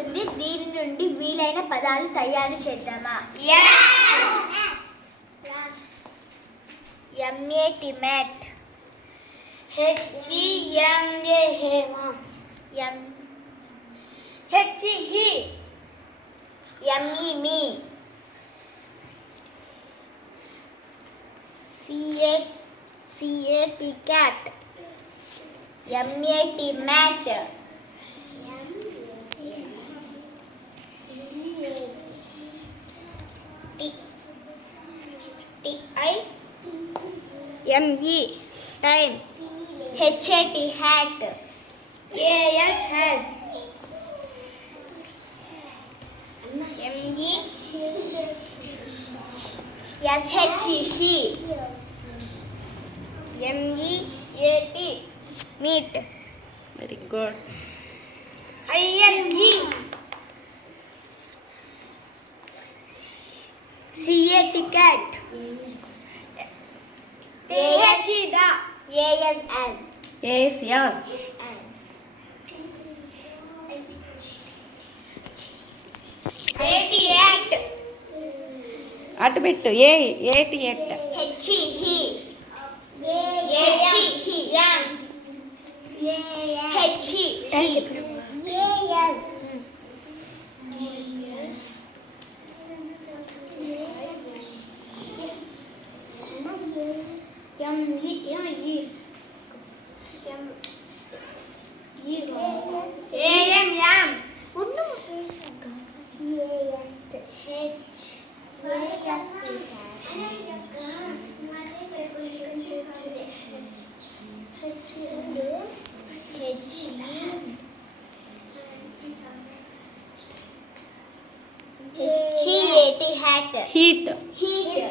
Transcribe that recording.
ఉంటుంది. దీని నుండి వీలైన పదాలు తయారు చేద్దామా? ఎంఏ టిమాట్, H E M A Hema, H E M E me, C A T cat, M A T mat, T I M E time, H A T hat, A S has, M E S H E she, M E A T meat, very good. I N E C A T cat, A H E the, A S S S S. A T act, అటు పెట్టు. A T at. H E he, A H E am, H E A S A M am, H E A T hat, heat. Heat